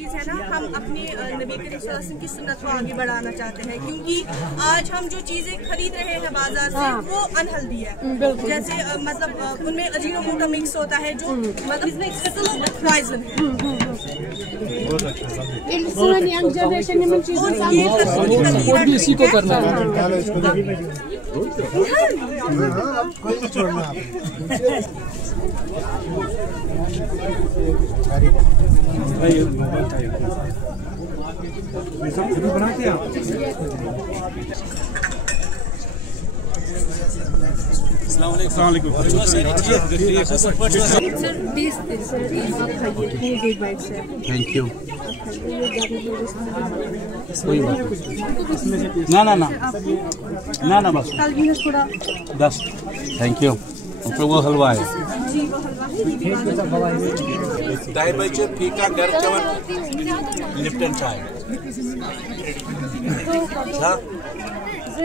चीज़ है ना, हम अपने नबी करीम सल्लल्लाहु अलैहि वसल्लम की सुन्नत को आगे बढ़ाना चाहते हैं, क्योंकि आज हम जो चीज़ें खरीद रहे हैं बाजार से वो अनहेल्दी है। जैसे मतलब उनमें अजीनोमोटो मिक्स होता है जो मतलब इसमें पॉइजन है। यंग जनरेशन में इसी को करना है। कोई नहीं छोड़ना बनाते हैं आप। Thank you. कोई बात ना ना ना ना ना बस 10। Thank you. फिर वो हलवा है 2:30 बजे फीका घर चवन लिप्टन चाय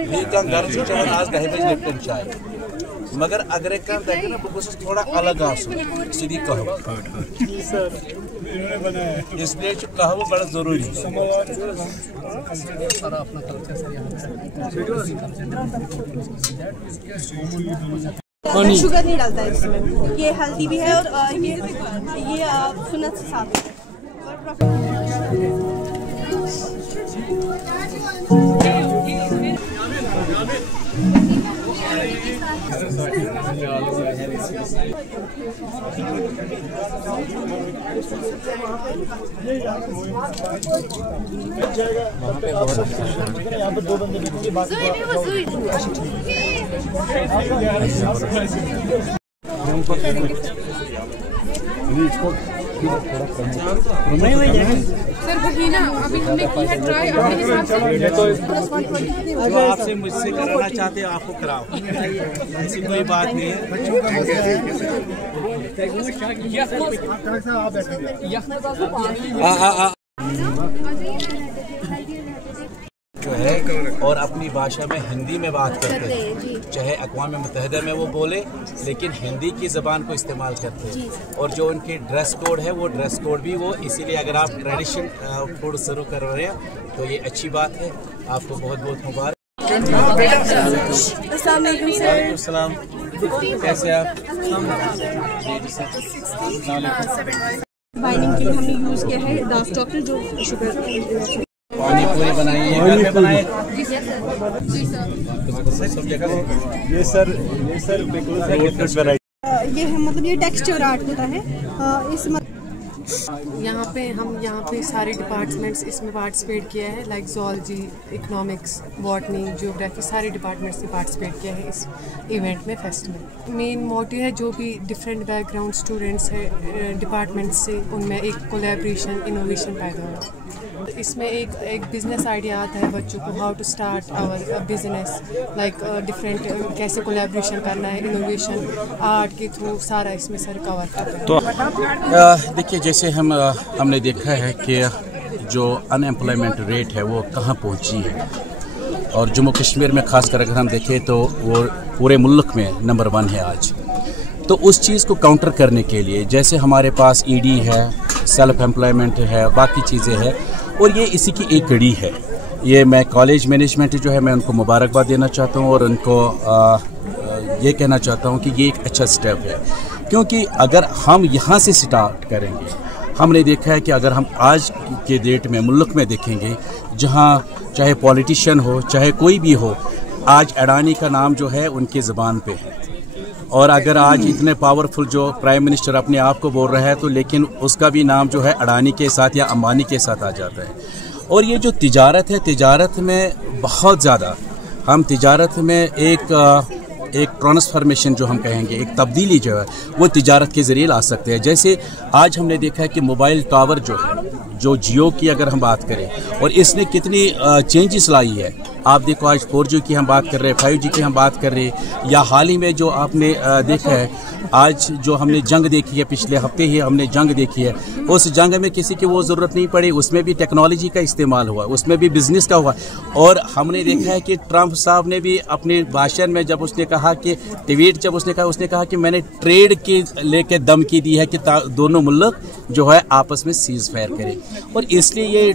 फीका घर चवन आज 2:30 बजे लिप्टन चाय मगर अगर एक काम देखें ना बस थोड़ा अलग आसू सीधी कहवा इसलिए कहवा बड़ा जरूरी है। शुगर नहीं डालता है इसमें, ये हेल्दी भी है और ये सुन्नत से साफ है। यहाँ पर 2 बंदे सर वही ना, अभी हमने की है ट्राई अपने हिसाब से। जो आपसे मुझसे कराना चाहते हो आपको कराओ, ऐसी कोई बात नहीं है। जो है और अपनी भाषा में हिंदी में बात करते हैं, चाहे अक़वाम मुत्तहिदा में वो बोले लेकिन हिंदी की ज़बान को इस्तेमाल करते हैं। और जो उनकी ड्रेस कोड है वो ड्रेस कोड भी वो, इसीलिए अगर आप ट्रेडिशन फूड शुरू कर रहे हैं तो ये अच्छी बात है। आपको बहुत बहुत मुबारक। अस्सलाम, कैसे आप? बाइंडिंग के लिए हमने यूज़ किया है डार्क चॉकलेट जो शुगर। पानी पूरी बनाई है घर में बनाए सब जगह। ये सर ये है मतलब ये टेक्सचर आर्ट होता है। इस यहाँ पे सारे डिपार्टमेंट्स इसमें पार्टिसिपेट किया है, like zoology, economics, botany, geography, सारे डिपार्टमेंट्स ने पार्टिसिपेट किया है इस इवेंट में, फेस्ट में। मेन मोटिव है जो भी डिफरेंट बैकग्राउंड स्टूडेंट्स है डिपार्टमेंट्स से, उनमें एक कोलैबोरेशन, इनोवेशन पैदा हो। इसमें एक बिजनेस आइडिया आता है बच्चों को, how to start our business, like different कैसे कोलैबोरेशन करना है, इनोवेशन, आर्ट के थ्रू सारा इसमें सर कवर करता है। तो देखिए जैसे हमने देखा है कि जो अनएम्प्लॉयमेंट रेट है वो कहाँ पहुँची है, और जम्मू कश्मीर में ख़ासकर अगर हम देखें तो वो पूरे मुल्क में नंबर 1 है आज। तो उस चीज़ को काउंटर करने के लिए जैसे हमारे पास ईडी है, सेल्फ एम्प्लॉयमेंट है, बाकी चीज़ें हैं, और ये इसी की एक कड़ी है। ये मैं कॉलेज मैनेजमेंट जो है मैं उनको मुबारकबाद देना चाहता हूँ और उनको ये कहना चाहता हूँ कि ये एक अच्छा स्टेप है, क्योंकि अगर हम यहाँ से स्टार्ट करेंगे, हमने देखा है कि अगर हम आज के डेट में मुल्क में देखेंगे जहाँ चाहे पॉलिटिशियन हो चाहे कोई भी हो, आज अडानी का नाम जो है उनकी ज़बान पे है। और अगर आज इतने पावरफुल जो प्राइम मिनिस्टर अपने आप को बोल रहा है तो लेकिन उसका भी नाम जो है अडानी के साथ या अंबानी के साथ आ जाता है। और ये जो तिजारत है, तिजारत में बहुत ज़्यादा हम तिजारत में एक ट्रांसफॉर्मेशन जो हम कहेंगे, एक तब्दीली जो है वो तिजारत के ज़रिए ला सकते हैं। जैसे आज हमने देखा है कि मोबाइल टावर जो है, जो जियो की अगर हम बात करें, और इसने कितनी चेंजेस लाई है। आप देखो आज 4G की हम बात कर रहे हैं, 5G की हम बात कर रहे हैं, या हाल ही में जो आपने देखा है आज जो हमने जंग देखी है, पिछले हफ्ते ही हमने जंग देखी है, उस जंग में किसी की वो ज़रूरत नहीं पड़ी, उसमें भी टेक्नोलॉजी का इस्तेमाल हुआ, उसमें भी बिजनेस का हुआ। और हमने देखा है कि ट्रंप साहब ने भी अपने भाषण में जब उसने कहा कि ट्वीट जब उसने कहा कि मैंने ट्रेड के लेके धमकी दी है कि दोनों मुल्क जो है आपस में सीज फायर करें। और इसलिए ये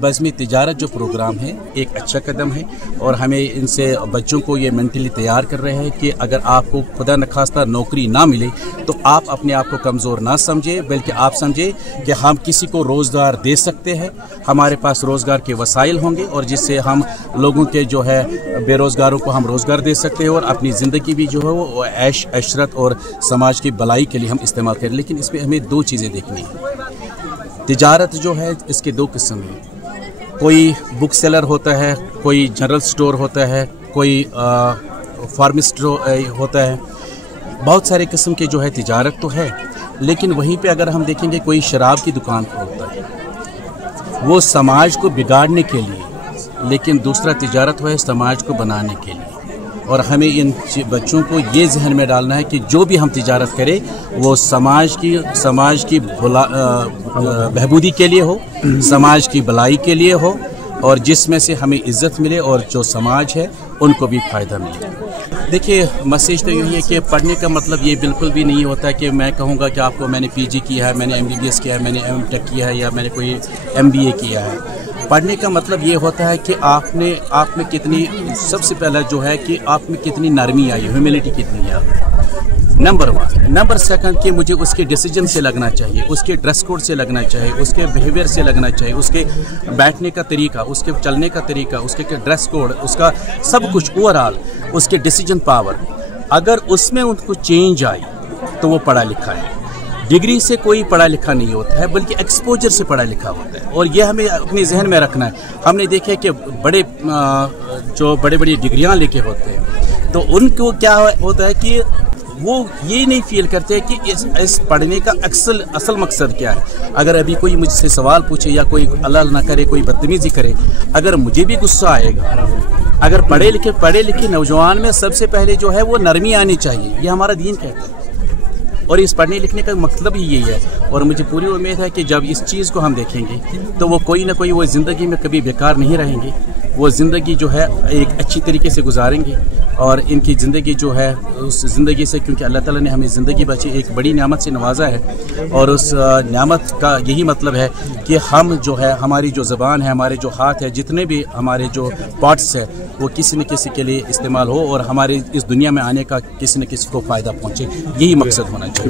बज़्म तिजारत जो प्रोग्राम है एक अच्छा कदम है और हमें इनसे बच्चों को ये मेंटली तैयार कर रहे हैं कि अगर आपको खुदा न खास्ता नौकरी ना मिले तो आप अपने आप को कमज़ोर ना समझे, बल्कि आप समझे कि हम किसी को रोज़गार दे सकते हैं, हमारे पास रोज़गार के वसाइल होंगे और जिससे हम लोगों के जो है बेरोज़गारों को हम रोज़गार दे सकते हैं और अपनी ज़िंदगी भी जो है वो ऐश अशरत और समाज की भलाई के लिए हम इस्तेमाल करें। लेकिन इसमें हमें दो चीज़ें देखनी है। तिजारत जो है इसके दो किस्म हैं, कोई बुक सेलर होता है, कोई जनरल स्टोर होता है, कोई फार्मिस्ट होता है, बहुत सारे किस्म के जो है तिजारत तो है। लेकिन वहीं पे अगर हम देखेंगे कोई शराब की दुकान खोलता है, वो समाज को बिगाड़ने के लिए, लेकिन दूसरा तिजारत है समाज को बनाने के लिए। और हमें इन बच्चों को ये जहन में डालना है कि जो भी हम तिजारत करें वो समाज की बहबूदी के लिए हो, समाज की भलाई के लिए हो और जिसमें से हमें इज्जत मिले और जो समाज है उनको भी फ़ायदा मिले। देखिए, मैसेज तो यही है कि पढ़ने का मतलब ये बिल्कुल भी नहीं होता कि मैं कहूँगा कि आपको मैंने पीजी किया है, मैंने MBBS किया है, मैंने M.Tech किया है या मैंने कोई MBA किया है। पढ़ने का मतलब ये होता है कि आप में कितनी, सबसे पहला जो है कि आप में कितनी नरमी आई, ह्यूमिलिटी कितनी है, नंबर 1। नंबर 2 कि मुझे उसके डिसीजन से लगना चाहिए, उसके ड्रेस कोड से लगना चाहिए, उसके बिहेवियर से लगना चाहिए, उसके बैठने का तरीका, उसके चलने का तरीका, उसके ड्रेस कोड, उसका सब कुछ ओवरऑल, उसके डिसीजन पावर, अगर उसमें उनको चेंज आई तो वो पढ़ा लिखा है। डिग्री से कोई पढ़ा लिखा नहीं होता है, बल्कि एक्सपोजर से पढ़ा लिखा होता है। और ये हमें अपने जहन में रखना है। हमने देखा कि जो बड़े बड़ी डिग्रियां लेके होते हैं तो उनको क्या होता है कि वो ये नहीं फील करते कि इस पढ़ने का असल मकसद क्या है। अगर अभी कोई मुझसे सवाल पूछे या कोई अल्लाह ना करे कोई बदतमीजी करे, अगर मुझे भी गुस्सा आएगा। अगर पढ़े लिखे नौजवान में सबसे पहले जो है वो नरमी आनी चाहिए, ये हमारा दीन कहता है। और इस पढ़ने लिखने का मतलब ही यही है। और मुझे पूरी उम्मीद है कि जब इस चीज़ को हम देखेंगे तो वो कोई ना कोई वो ज़िंदगी में कभी बेकार नहीं रहेंगे, वो ज़िंदगी जो है एक अच्छी तरीके से गुजारेंगे। और इनकी ज़िंदगी जो है उस ज़िंदगी से, क्योंकि अल्लाह ताला ने हमें ज़िंदगी बची एक बड़ी नेमत से नवाजा है और उस नेमत का यही मतलब है कि हम जो है हमारी जो ज़बान है, हमारे जो हाथ है, जितने भी हमारे जो पार्ट्स है वो किसी न किसी के लिए इस्तेमाल हो और हमारे इस दुनिया में आने का किसी न किसी को फ़ायदा पहुँचे, यही मकसद होना चाहिए।